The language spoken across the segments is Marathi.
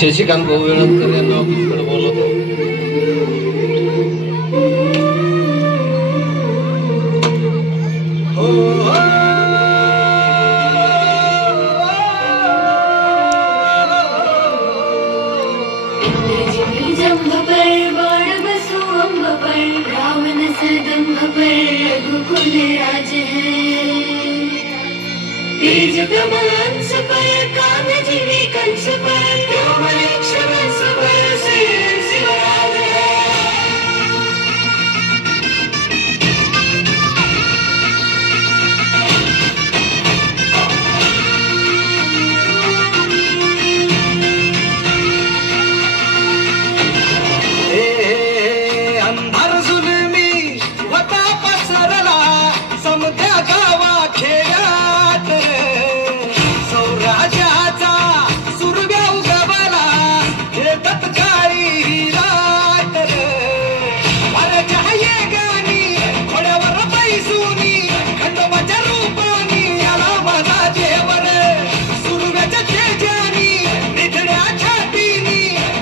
शशिकांत भाऊ वेळापकर यांना ऑफिसकडे बोलवतो. तेज कमलांच पर कान जीवी कंस पर व्योमलेक्षणांच पर श्री शिवराज अंधार जुलमी होता पसरला समुद्या गावा खेळात सौराज्याचा सुरव्या उगवला हे तत्काळी रात वरच्या येगानी घोड्यावर बैसूनी खंडोबाच्या रूपानी आला माझा देवर सुरव्याच्या तेजानी निधड्या छातीनी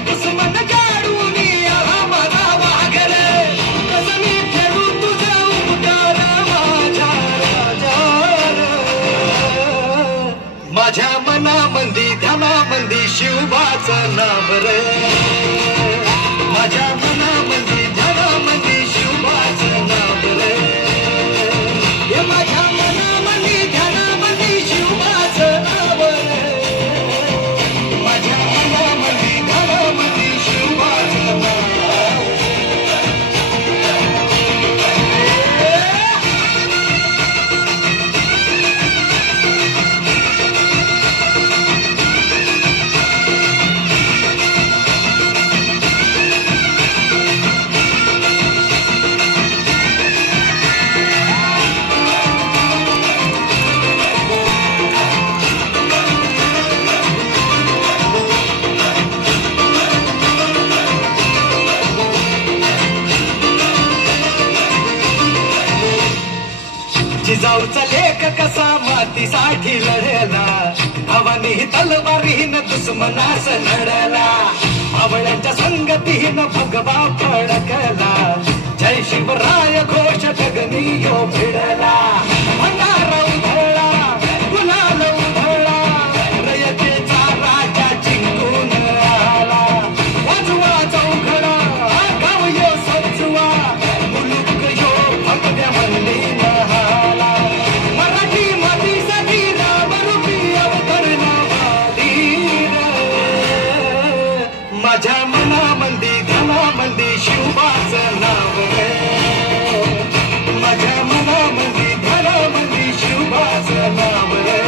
दुश्मन गाडूनी आला माझा वाघर कसं मी फेडू तुझा उपकार माझ्या राजावर माझ्या मनामंदी ध्यानामंदी शिवबाचं नाव रे माझ्या मनामंदी ध्यानामंदी शिवबाचं नाव रे हे माझ्या मनामंदी ध्यानामंदी शिवबाचं नाव रे माझ्या मनामंदी ध्यानामंदी शिवबाचं नाव जिजाऊचा लेख कसा मातीसाठी लढला भवानी तलवारीन दुश्मनास लढला आवळ्यांच्या संगतीनं भगवा फडकला जय शिवराय घोष गगनी यो भिडला भंडारा उधळला गुलाल उधळला रयतेचा राजा जिंकून आला वाजवा चौघडा गाव यो सजवा मुलुक यो भगव्या म्हणली महाला मराठी मातीसाठी रामरूपी अवतरणावाली माझ्या मनामंदी ध्यानामंदी शिवबाचं नाव रे माझ्या मनामंदी ध्यानामंदी शिवबाचं नाव रे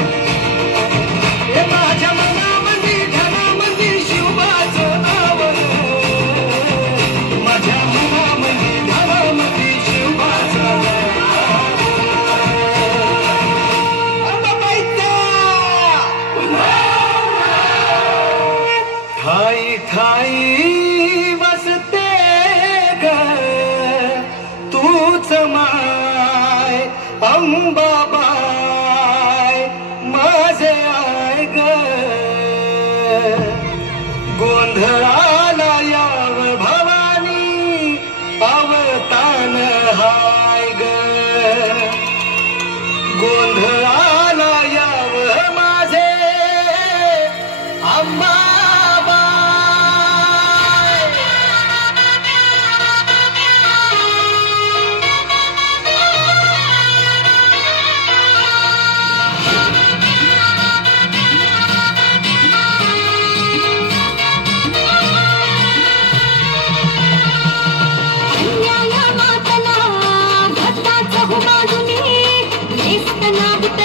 हे माझ्या मनामंदी ध्यानामंदी शिवबाचं नाव रे माझ्या मनामंदी ध्यानामंदी शिवबाचं ठाई ठाई बसते ग तूच माय अंबाबाय माझे आय ग गोंधळाला याव भवानी अवतान हाय ग गोंधळाला याव माझे अंबा न्याया मातला भक्ताचं हुमादुनी नेस्तनावित